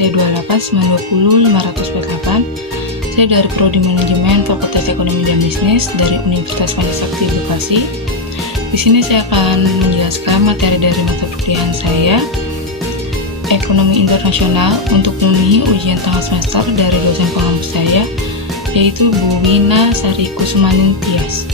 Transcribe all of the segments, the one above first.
1-28-920-548. Saya dari Prodi Manajemen Fakultas Ekonomi dan Bisnis dari Universitas Mandisakti Bekasi. Di sini saya akan menjelaskan materi dari mata perkuliahan saya, Ekonomi Internasional, untuk memenuhi ujian tengah semester dari dosen pengampus saya, yaitu Bu Wina Sari Kusumaning Tias.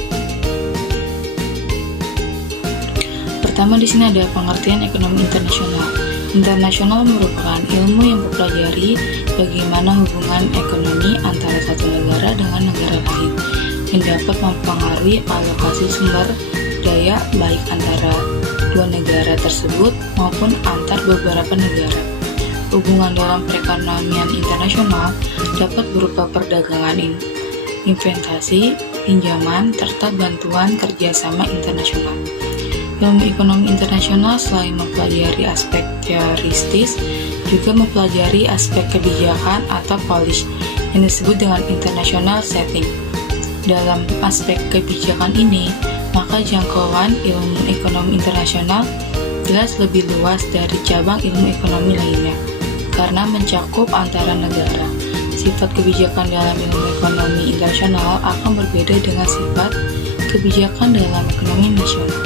Pertama, di sini ada pengertian ekonomi internasional. Internasional merupakan ilmu yang mempelajari bagaimana hubungan ekonomi antara satu negara dengan negara lain yang dapat mempengaruhi alokasi sumber daya baik antara dua negara tersebut maupun antar beberapa negara. Hubungan dalam perekonomian internasional dapat berupa perdagangan, investasi, pinjaman, serta bantuan kerjasama internasional. Ilmu ekonomi internasional selain mempelajari aspek teoristis, juga mempelajari aspek kebijakan atau policy yang disebut dengan international setting. Dalam aspek kebijakan ini, maka jangkauan ilmu ekonomi internasional jelas lebih luas dari cabang ilmu ekonomi lainnya, karena mencakup antara negara. Sifat kebijakan dalam ilmu ekonomi internasional akan berbeda dengan sifat kebijakan dalam ekonomi nasional.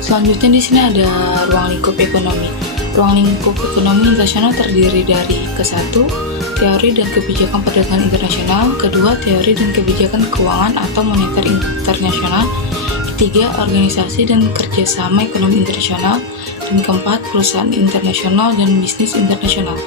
Selanjutnya di sini ada ruang lingkup ekonomi. Ruang lingkup ekonomi internasional terdiri dari ke-1, teori dan kebijakan perdagangan internasional, kedua, teori dan kebijakan keuangan atau moneter internasional, ketiga, organisasi dan kerjasama ekonomi internasional, dan keempat, perusahaan internasional dan bisnis internasional.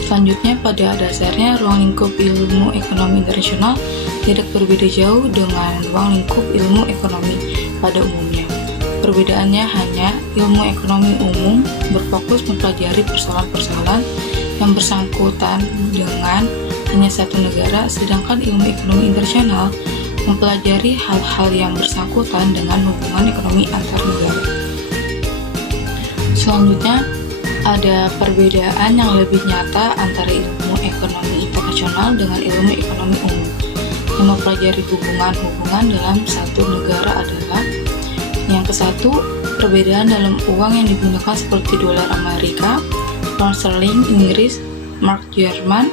Selanjutnya, pada dasarnya ruang lingkup ilmu ekonomi internasional tidak berbeda jauh dengan ruang lingkup ilmu ekonomi pada umumnya. Perbedaannya hanya ilmu ekonomi umum berfokus mempelajari persoalan-persoalan yang bersangkutan dengan hanya satu negara, sedangkan ilmu ekonomi internasional mempelajari hal-hal yang bersangkutan dengan hubungan ekonomi antar negara. Selanjutnya, ada perbedaan yang lebih nyata antara ilmu ekonomi internasional dengan ilmu ekonomi umum. Yang mempelajari hubungan-hubungan dalam satu negara adalah yang ke-1, perbedaan dalam uang yang digunakan seperti dolar Amerika, pound sterling Inggris, mark Jerman,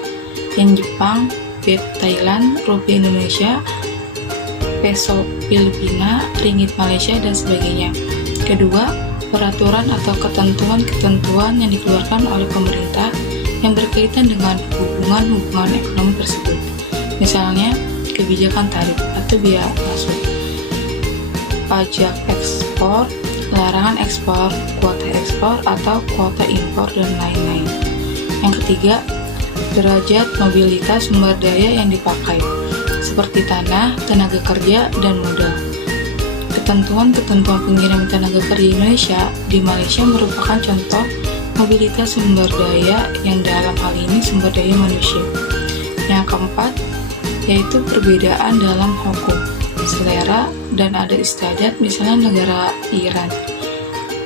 yen Jepang, baht Thailand, rupiah Indonesia, peso Filipina, ringgit Malaysia, dan sebagainya. Kedua, peraturan atau ketentuan-ketentuan yang dikeluarkan oleh pemerintah yang berkaitan dengan hubungan-hubungan ekonomi tersebut. Misalnya, kebijakan tarif atau biaya masuk, pajak ekspor, larangan ekspor, kuota ekspor atau kuota impor, dan lain-lain. Yang ketiga, derajat mobilitas sumber daya yang dipakai, seperti tanah, tenaga kerja, dan modal. Ketentuan-ketentuan pengiriman tenaga kerja Indonesia di Malaysia merupakan contoh mobilitas sumber daya yang dalam hal ini sumber daya manusia. Yang keempat, yaitu perbedaan dalam hukum, selera, dan adat istiadat. Misalnya negara Iran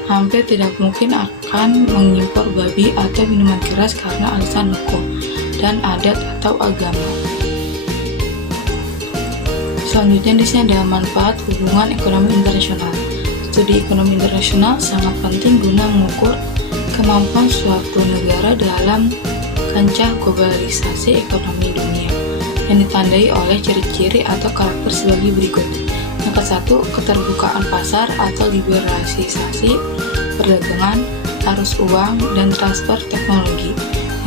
hampir tidak mungkin akan mengimpor babi atau minuman keras karena alasan hukum dan adat atau agama. Selanjutnya di sini ada manfaat hubungan ekonomi internasional. Studi ekonomi internasional sangat penting guna mengukur kemampuan suatu negara dalam kancah globalisasi ekonomi dunia, yang ditandai oleh ciri-ciri atau karakter sebagai berikut. Yang ke-1, keterbukaan pasar atau liberalisasi perdagangan, arus uang, dan transfer teknologi.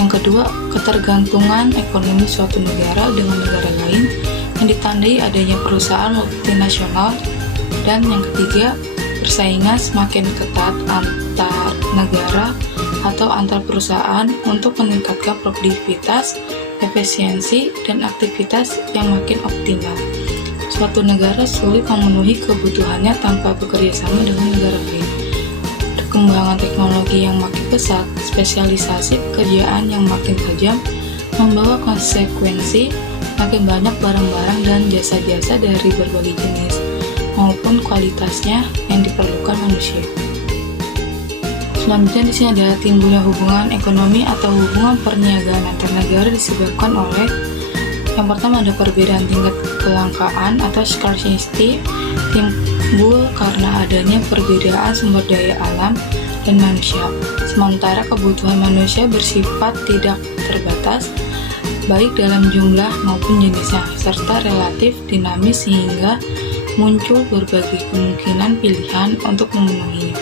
Yang kedua, ketergantungan ekonomi suatu negara dengan negara lain yang ditandai adanya perusahaan multinasional. Dan yang ketiga, persaingan semakin ketat antar negara atau antar perusahaan untuk meningkatkan produktivitas, efisiensi, dan aktivitas yang makin optimal. Suatu negara sulit memenuhi kebutuhannya tanpa bekerja sama dengan negara lain. Perkembangan teknologi yang makin pesat, spesialisasi pekerjaan yang makin tajam, membawa konsekuensi makin banyak barang-barang dan jasa-jasa dari berbagai jenis maupun kualitasnya yang diperlukan manusia. Selanjutnya di sini ada timbulnya hubungan ekonomi atau hubungan perniagaan antar negara disebabkan oleh yang pertama ada perbedaan tingkat kelangkaan atau scarcity, timbul karena adanya perbedaan sumber daya alam dan manusia. Sementara kebutuhan manusia bersifat tidak terbatas, baik dalam jumlah maupun jenisnya, serta relatif dinamis sehingga muncul berbagai kemungkinan pilihan untuk memenuhinya.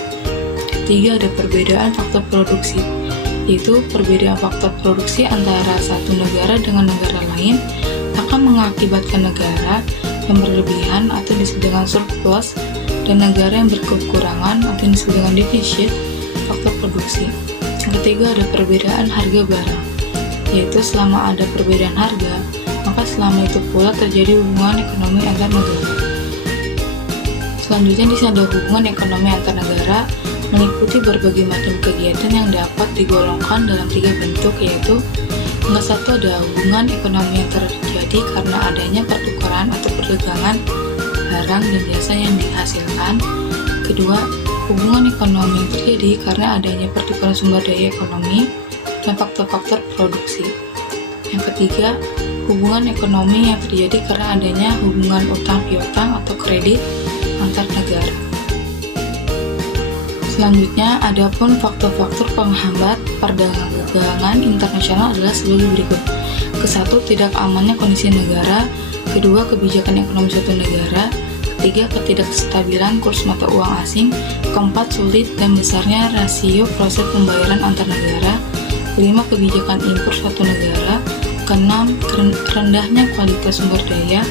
Ketiga, ada perbedaan faktor produksi, yaitu perbedaan faktor produksi antara satu negara dengan negara lain akan mengakibatkan negara yang berlebihan atau disebut dengan surplus dan negara yang berkekurangan atau disebut dengan defisit faktor produksi. Yang ketiga, ada perbedaan harga barang, yaitu selama ada perbedaan harga, maka selama itu pula terjadi hubungan ekonomi antar negara. Selanjutnya di sini ada hubungan ekonomi antar negara meliputi berbagai macam kegiatan yang dapat digolongkan dalam 3 bentuk, yaitu yang satu ada hubungan ekonomi yang terjadi karena adanya pertukaran atau perdagangan barang dan jasa yang dihasilkan. Kedua, hubungan ekonomi yang terjadi karena adanya pertukaran sumber daya ekonomi dan faktor-faktor produksi. Yang ketiga, hubungan ekonomi yang terjadi karena adanya hubungan utang piutang atau kredit antar negara. Selanjutnya, adapun faktor-faktor penghambat perdagangan internasional adalah sebagai berikut. Kesatu, tidak amannya kondisi negara. Kedua, kebijakan ekonomi suatu negara. Ketiga, ketidakstabilan kurs mata uang asing. Keempat, sulit dan besarnya rasio proses pembayaran antar negara. Kelima, kebijakan impor suatu negara. Keenam, rendahnya kualitas sumber daya.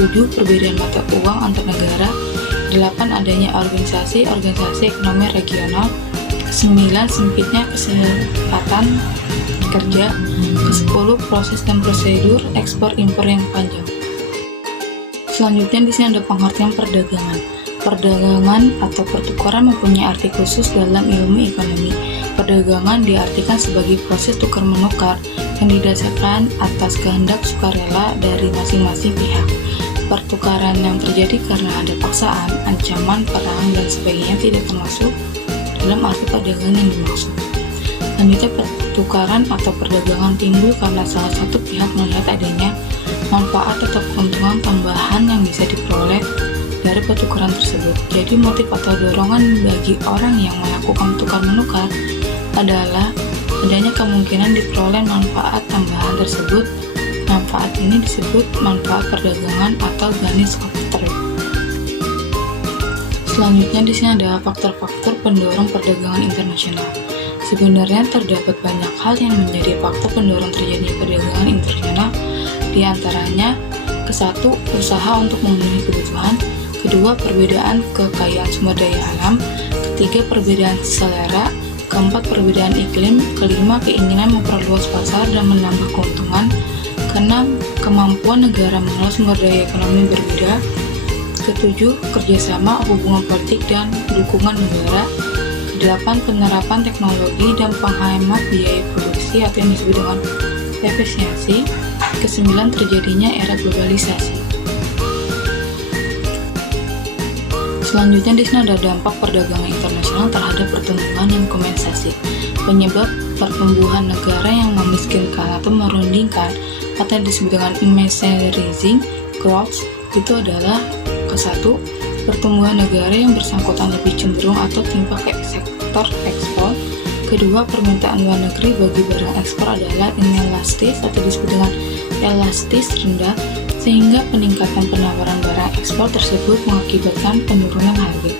7. Perbedaan mata uang antar negara. 8. Adanya organisasi ekonomi regional. 9. Sempitnya kesempatan kerja. 10. Proses dan prosedur ekspor impor yang panjang. Selanjutnya di sini ada pengertian perdagangan. Perdagangan atau pertukaran mempunyai arti khusus dalam ilmu ekonomi. Perdagangan diartikan sebagai proses tukar-menukar yang didasarkan atas kehendak sukarela dari masing-masing pihak. Pertukaran yang terjadi karena ada paksaan, ancaman, perang, dan sebagainya tidak termasuk dalam arti perdagangan yang dimaksud. Selanjutnya, pertukaran atau perdagangan timbul karena salah satu pihak melihat adanya manfaat atau keuntungan tambahan yang bisa diperoleh dari pertukaran tersebut. Jadi motif atau dorongan bagi orang yang melakukan tukar-menukar adalah adanya kemungkinan diperoleh manfaat tambahan tersebut. Manfaat ini disebut manfaat perdagangan atau gains of trade. Selanjutnya di sini ada faktor-faktor pendorong perdagangan internasional. Sebenarnya terdapat banyak hal yang menjadi faktor pendorong terjadinya perdagangan internasional. Di antaranya, kesatu, usaha untuk memenuhi kebutuhan. Kedua, perbedaan kekayaan sumber daya alam. Ketiga, perbedaan selera. Keempat, perbedaan iklim. Kelima, keinginan memperluas pasar dan menambah keuntungan. Keenam, kemampuan negara mengelola sumber daya ekonomi berbeda. Ketujuh, kerjasama, hubungan politik, dan dukungan negara. Kedelapan, penerapan teknologi dan penghemat biaya produksi atau yang disebut dengan efisiensi. Kesembilan, terjadinya era globalisasi. Selanjutnya di sini ada dampak perdagangan internasional terhadap pertumbuhan dan kompensasi. Penyebab pertumbuhan negara yang memiskinkan atau merundingkan atau yang disebut dengan immaterializing growth itu adalah kesatu, pertumbuhan negara yang bersangkutan lebih cenderung atau timpa ke sektor ekspor. Kedua, permintaan luar negeri bagi barang ekspor adalah inelastis atau disebut dengan elastis rendah, sehingga peningkatan penawaran barang ekspor tersebut mengakibatkan penurunan harga.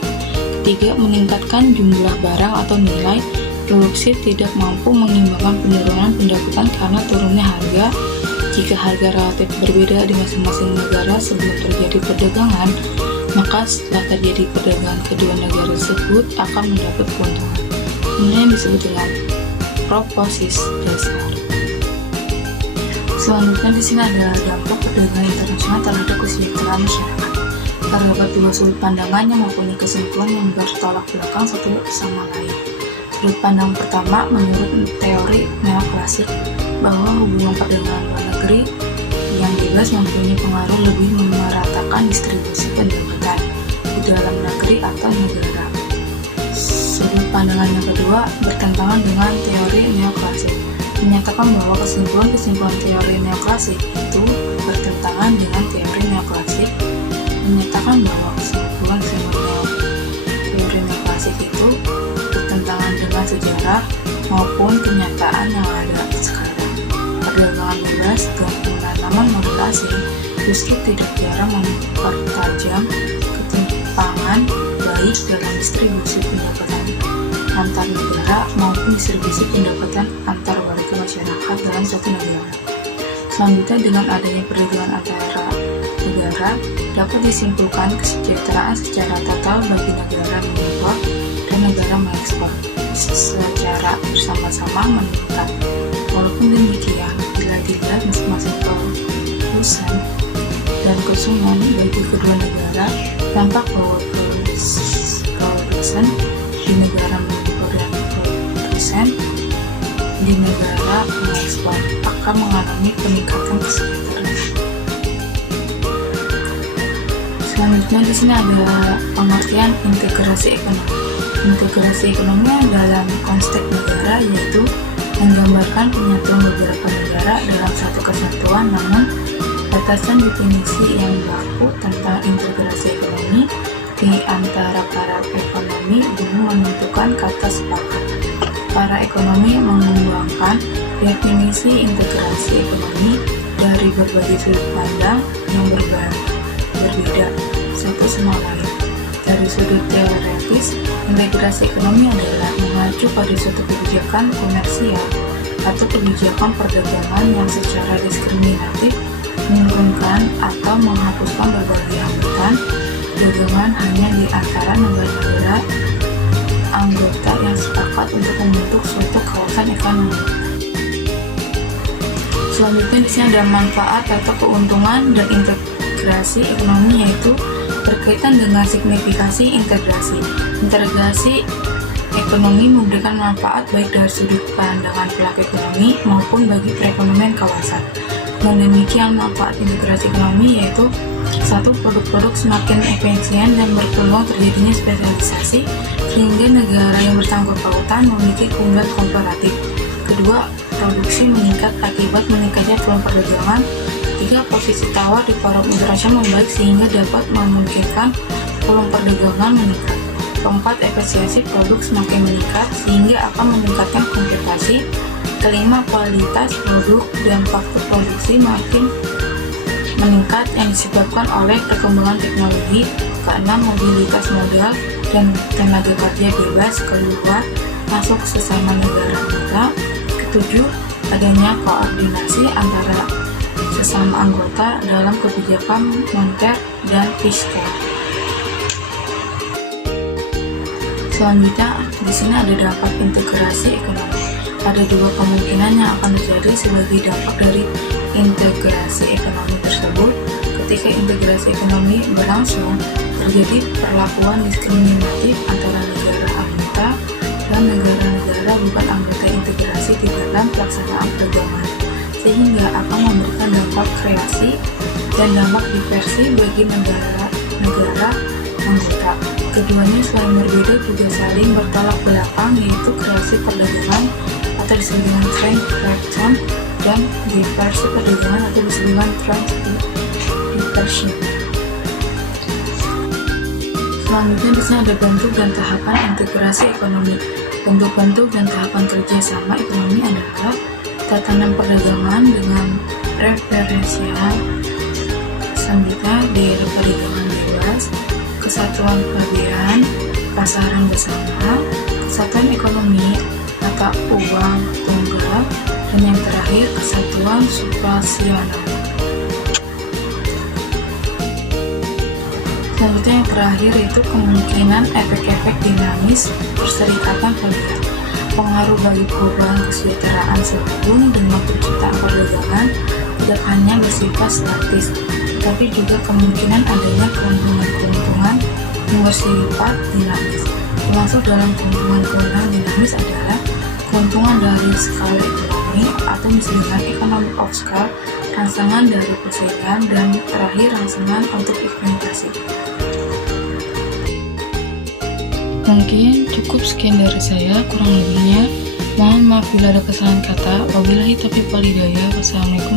Ketiga, meningkatkan jumlah barang atau nilai produksi tidak mampu mengimbangkan penurunan pendapatan karena turunnya harga. Jika harga relatif berbeda di masing-masing negara sebelum terjadi perdagangan, maka setelah terjadi perdagangan kedua negara tersebut akan mendapat keuntungan. Kemudian disebut dengan proposis dasar. Selanjutnya di sini ada dampak perdagangan internasional terhadap kesejahteraan masyarakat. Terdapat dua sudut pandangan yang mempunyai kesimpulan yang bertolak belakang satu sama lain. Sudut pandang pertama menurut teori neoklasik bahwa hubungan perdagangan luar negeri yang bebas mempunyai pengaruh lebih memeratakan distribusi pendapatan di dalam negeri atau negara. Sudut pandangan yang kedua bertentangan dengan teori neoklasik, menyatakan bahwa kesimpulan-kesimpulan teori neoklasik itu bertentangan dengan teori neoklasik, menyatakan bahwa kesimpulan teori neoklasik itu bertentangan sejarah maupun kenyataan yang ada sekarang. Perdagangan bebas dan penanaman modal asing justru tidak jarang mempertajam ketimpangan baik dalam distribusi pendapatan antar negara maupun distribusi pendapatan antar warga masyarakat dalam suatu negara. Selanjutnya, dengan adanya perdagangan antara negara, dapat disimpulkan kesejahteraan secara total bagi negara mengimpor dan negara mengekspor secara bersama-sama meningkat. Walaupun demikian, bila dilihat masing-masing produsen dan konsumen bagi kedua negara, tampak bahwa produsen di negara mengimpor dan produsen di negara mengekspor akan mengalami peningkatan kesejahteraan. Selanjutnya di sini ada pengertian integrasi ekonomi. Integrasi ekonomi dalam konteks negara yaitu menggambarkan penyatuan beberapa negara dalam satu kesatuan, namun batasan definisi yang berlaku tentang integrasi ekonomi di antara para ekonomi belum menentukan kata sepakat. Para ekonomi mengembangkan definisi integrasi ekonomi dari berbagai sudut pandang yang berbeda satu sama lain. Dari sudut teoretis, integrasi ekonomi adalah mengacu pada suatu kebijakan komersial atau kebijakan perdagangan yang secara diskriminatif menurunkan atau menghapuskan berbagai hambatan dagangan hanya di antara negara-negara anggota yang sepakat untuk membentuk suatu kawasan ekonomi. Selanjutnya di sini ada manfaat atau keuntungan dan integrasi ekonomi, yaitu berkaitan dengan signifikasi integrasi. Integrasi ekonomi memberikan manfaat baik dari sudut pandangan pelaku ekonomi maupun bagi perekonomian kawasan. Dengan demikian, manfaat integrasi ekonomi yaitu satu, produk-produk semakin efisien dan berpeluang terjadinya spesialisasi sehingga negara yang bersangkut pautan memiliki keunggulan komparatif. Kedua, produksi meningkat akibat meningkatnya peluang perdagangan. Ketiga, posisi tawar di forum internasional membaik sehingga dapat memungkinkan peluang perdagangan meningkat. Keempat, efisiensi produk semakin meningkat sehingga akan meningkatkan kompetisi. Kelima, kualitas produk dan faktor produksi makin meningkat yang disebabkan oleh perkembangan teknologi. Keenam, mobilitas modal dan tenaga kerja bebas keluar masuk sesama negara-negara. Ketujuh, adanya koordinasi antara sesama anggota dalam kebijakan moneter dan fiskal. Selanjutnya, di sini ada dampak integrasi ekonomi. Ada dua kemungkinan yang akan terjadi sebagai dampak dari integrasi ekonomi tersebut. Ketika integrasi ekonomi berlangsung, terjadi perlakuan diskriminatif antara negara anggota dan negara-negara bukan anggota integrasi di dalam pelaksanaan perdagangan, sehingga akan memberikan dampak kreasi dan dampak diversi bagi negara-negara anggota. Keduanya selain berbeda juga saling bertolak belakang, yaitu kreasi perdagangan atau disebut dengan transaction dan diversi perdagangan atau disebut dengan diversion. Selanjutnya di sini ada bentuk dan tahapan integrasi ekonomi. Bentuk-bentuk dan tahapan kerjasama ekonomi adalah tatanan perdagangan dengan preferensial, selanjutnya daerah perdagangan bebas, kesatuan pabean, pasaran bersama, kesatuan ekonomi, mata uang tunggal, dan yang terakhir kesatuan supranasional. Selanjutnya yang terakhir yaitu kemungkinan efek-efek dinamis perserikatan pabean. Pengaruh bagi perubahan kesejahteraan sehubung dengan penciptaan perdagangan tidak hanya bersifat statis, tetapi juga kemungkinan adanya keuntungan-keuntungan yang bersifat dinamis. Termasuk dalam keuntungan-keuntungan dinamis adalah keuntungan dari skala ekonomi atau misalnya economy of scale, rangsangan dari persaingan, dan terakhir rangsangan untuk implementasi. Mungkin cukup sekian dari saya, kurang lebihnya mohon maaf bila ada kesalahan kata. Wabillahi taufiq wal hidayah. Wassalamualaikum